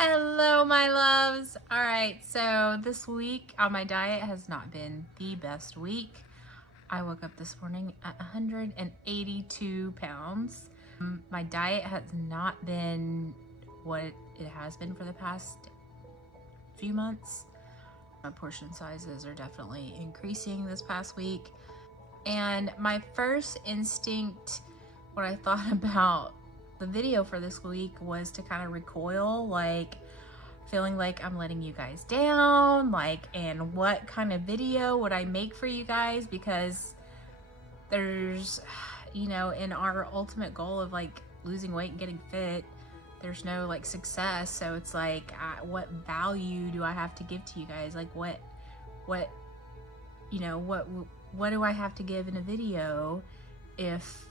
Hello, my loves. All right, so this week on my diet has not been the best week. I woke up this morning at 182 pounds. My diet has not been what it has been for the past few months. My portion sizes are definitely increasing this past week. And my first instinct, what I thought about the video for this week was to kind of recoil, like feeling like I'm letting you guys down, and what kind of video would I make for you guys? Because there's, in our ultimate goal of losing weight and getting fit, there's no success. So it's what value do I have to give to you guys? What do I have to give in a video if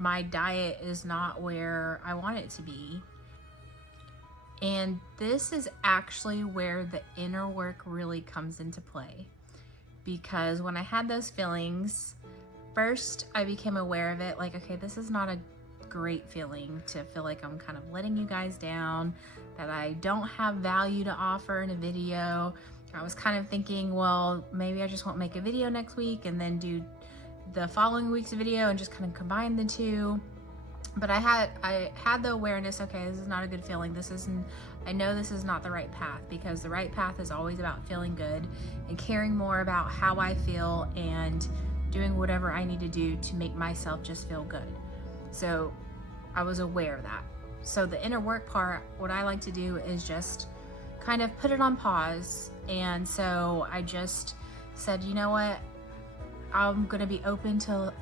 my diet is not where I want it to be? And this is actually where the inner work really comes into play. Because when I had those feelings, first I became aware of it, okay, this is not a great feeling to feel like I'm kind of letting you guys down, that I don't have value to offer in a video. I was kind of thinking, well, maybe I just won't make a video next week and then do the following week's video and just kind of combine the two. But I had the awareness, okay, this is not a good feeling. I know this is not the right path, because the right path is always about feeling good and caring more about how I feel and doing whatever I need to do to make myself just feel good. So I was aware of that. So the inner work part, what I like to do is just kind of put it on pause. And so I just said, you know what, I'm gonna be open to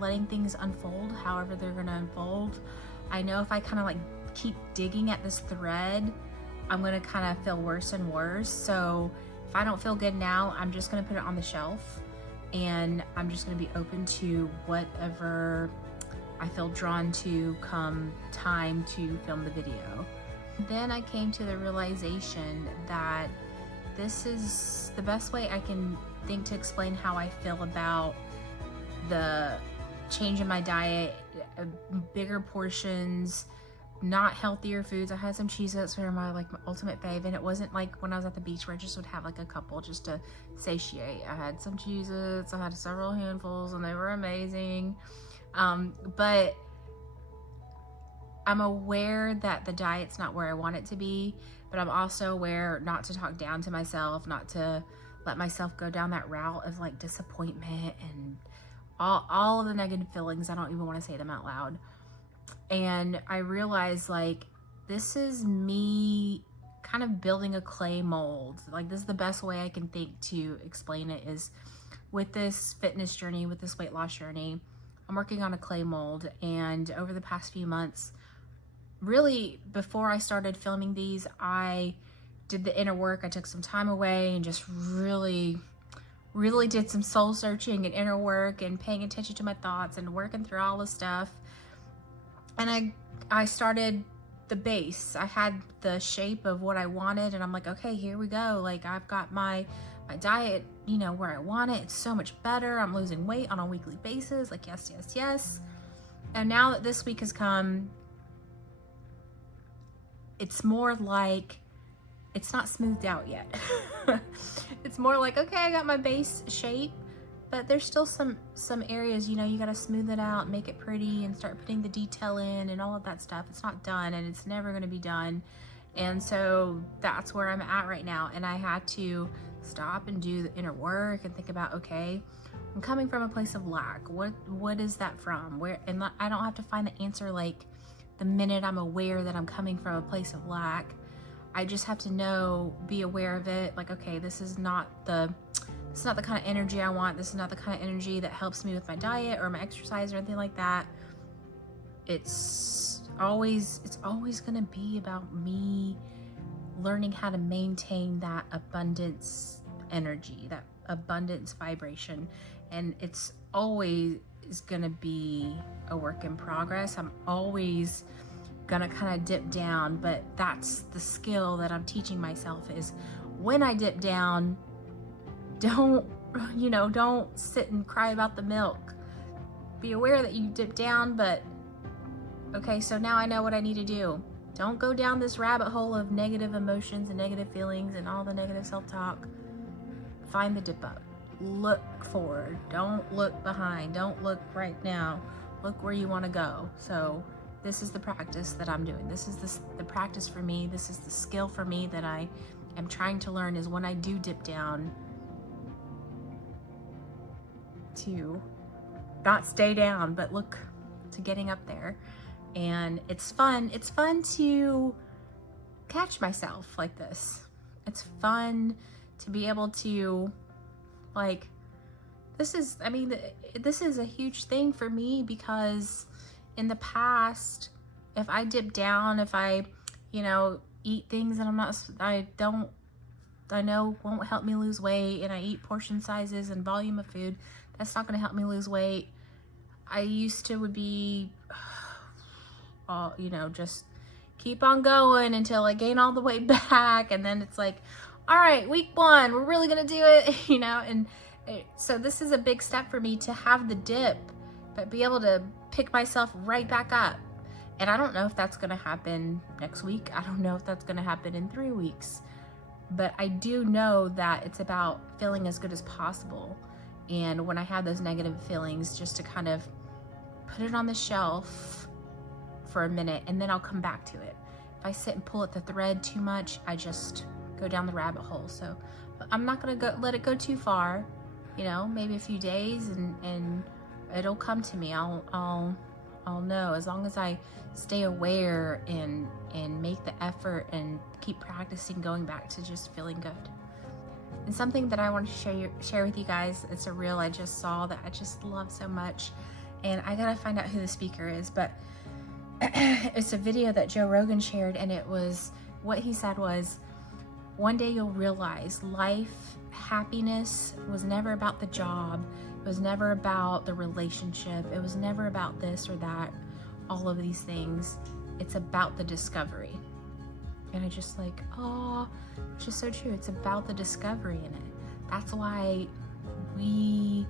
letting things unfold however they're gonna unfold. I know if I kind of keep digging at this thread, I'm gonna kind of feel worse and worse. So if I don't feel good now, I'm just gonna put it on the shelf, and I'm just gonna be open to whatever I feel drawn to come time to film the video. Then I came to the realization that this is the best way I can think to explain how I feel about the change in my diet, bigger portions, not healthier foods. I had some Cheez-Its were my ultimate fave, and it wasn't like when I was at the beach where I just would have a couple just to satiate. I had some Cheez-Its, I had several handfuls, and they were amazing. But I'm aware that the diet's not where I want it to be, but I'm also aware not to talk down to myself, not to let myself go down that route of disappointment and all of the negative feelings. I don't even want to say them out loud. And I realized this is me kind of building a clay mold. This is the best way I can think to explain it, is with this fitness journey, with this weight loss journey, I'm working on a clay mold. And over the past few months, really before I started filming these, I did the inner work. I took some time away and just really did some soul searching and inner work and paying attention to my thoughts and working through all the stuff. And I started the base. I had the shape of what I wanted, and I'm like, okay, here we go. I've got my diet, where I want it. It's so much better. I'm losing weight on a weekly basis. Yes. And now that this week has come, it's more it's not smoothed out yet. It's more okay, I got my base shape, but there's still some areas, you gotta smooth it out, make it pretty, and start putting the detail in and all of that stuff. It's not done, and it's never gonna be done. And so that's where I'm at right now. And I had to stop and do the inner work and think about, okay, I'm coming from a place of lack. What is that from? Where? And I don't have to find the answer the minute I'm aware that I'm coming from a place of lack. I just have to be aware of it. Okay, this is not the kind of energy I want. This is not the kind of energy that helps me with my diet or my exercise or anything like that. It's always gonna be about me learning how to maintain that abundance energy, that abundance vibration. And it's always gonna be a work in progress. I'm always gonna kind of dip down, but that's the skill that I'm teaching myself, is when I dip down, don't sit and cry about the milk. Be aware that you dip down, but okay, so now I know what I need to do. Don't go down this rabbit hole of negative emotions and negative feelings and all the negative self-talk. Find the dip up. Look forward. Don't look behind. Don't look right now. Look where you want to go. So this is the practice that I'm doing. This is the practice for me. This is the skill for me that I am trying to learn, is when I do dip down, to not stay down, but look to getting up there. And it's fun. It's fun to catch myself like this. It's fun to be able to, like, this is a huge thing for me, because in the past, if I dip down, if I, eat things that I know won't help me lose weight, and I eat portion sizes and volume of food that's not going to help me lose weight, I used to would be, just keep on going until I gain all the weight back. And then it's like, all right, week 1, we're really going to do it, so this is a big step for me to have the dip, but be able to pick myself right back up. And I don't know if that's going to happen next week. I don't know if that's going to happen in 3 weeks, but I do know that it's about feeling as good as possible. And when I have those negative feelings, just to kind of put it on the shelf for a minute, and then I'll come back to it. If I sit and pull at the thread too much, I just go down the rabbit hole. So I'm not going to let it go too far, maybe a few days, and it'll come to me. I'll know, as long as I stay aware and make the effort and keep practicing going back to just feeling good. And something that I want to share with you guys, it's a reel I just saw that I just love so much, and I gotta find out who the speaker is, but it's a video that Joe Rogan shared, and it was, what he said was, one day you'll realize happiness was never about the job, it was never about the relationship, it was never about this or that, all of these things. It's about the discovery. And I just like, oh, it's just so true. It's about the discovery in it. That's why we,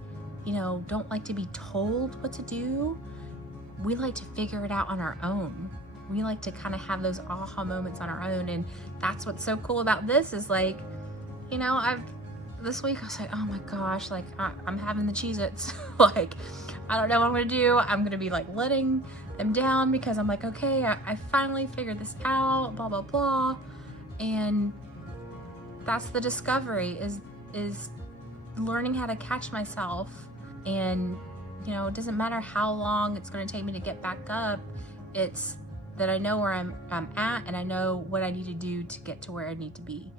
don't like to be told what to do. We like to figure it out on our own. We like to kind of have those aha moments on our own. And that's what's so cool about this, is like, this week I was like, oh my gosh, like I'm having the Cheez-Its. Like, I don't know what I'm gonna do. I'm gonna be like letting them down, because I'm like, okay, I finally figured this out, blah, blah, blah. And that's the discovery, is learning how to catch myself. And, it doesn't matter how long it's gonna take me to get back up. It's that I know where I'm at, and I know what I need to do to get to where I need to be.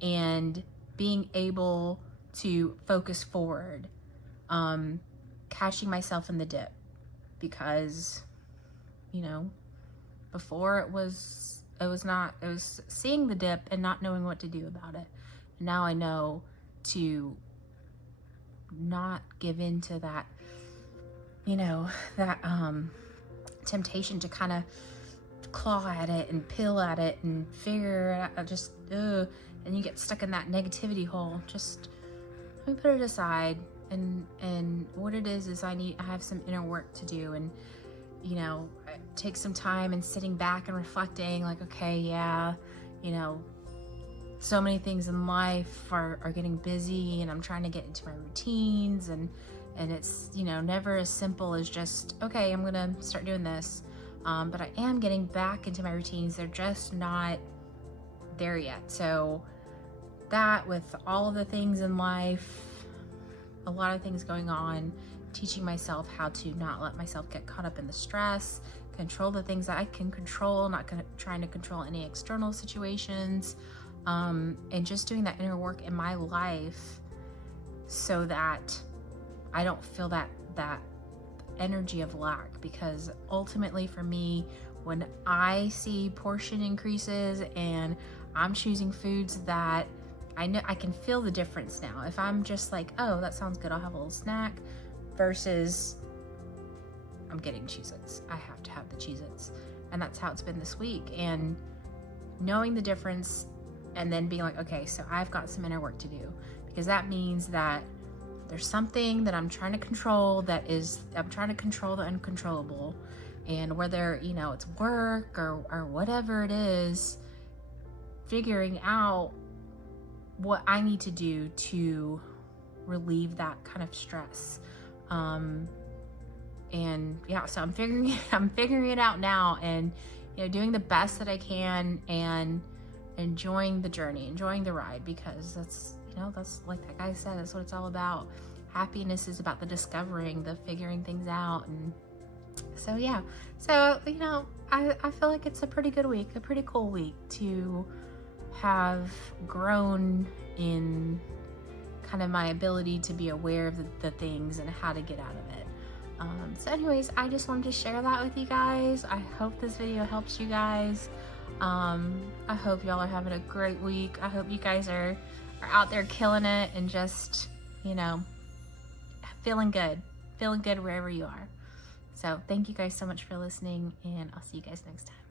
And being able to focus forward, catching myself in the dip, because before it was seeing the dip and not knowing what to do about it. Now I know to not give in to that, that temptation to kind of claw at it and peel at it and figure it out, and you get stuck in that negativity hole. Just let me put it aside, and what it is I have some inner work to do, and take some time and sitting back and reflecting, like, okay, yeah, so many things in life are getting busy, and I'm trying to get into my routines, and it's never as simple as just, okay, I'm gonna start doing this, but I am getting back into my routines. They're just not there yet. So that, with all of the things in life, a lot of things going on, teaching myself how to not let myself get caught up in the stress, control the things that I can control, not trying to control any external situations, and just doing that inner work in my life, so that I don't feel that energy of lack. Because ultimately for me, when I see portion increases and I'm choosing foods that I know, I can feel the difference now. If I'm just like, oh, that sounds good, I'll have a little snack, versus I'm getting Cheez-Its. I have to have the Cheez-Its. And that's how it's been this week. And knowing the difference, and then being like, okay, so I've got some inner work to do, because that means that there's something that I'm trying to control, I'm trying to control the uncontrollable. And whether, you know, it's work or whatever it is, figuring out what I need to do to relieve that kind of stress. And yeah, so I'm figuring it out now, and, you know, doing the best that I can and enjoying the journey, enjoying the ride, because that's, you know, that's like that guy said, that's what it's all about. Happiness is about the discovering, the figuring things out. And so yeah, so, you know, I feel like it's a pretty good week, a pretty cool week to have grown in kind of my ability to be aware of the things and how to get out of it. So anyways, I just wanted to share that with you guys. I hope this video helps you guys. I hope y'all are having a great week. I hope you guys are out there killing it and just, you know, feeling good wherever you are. So thank you guys so much for listening, and I'll see you guys next time.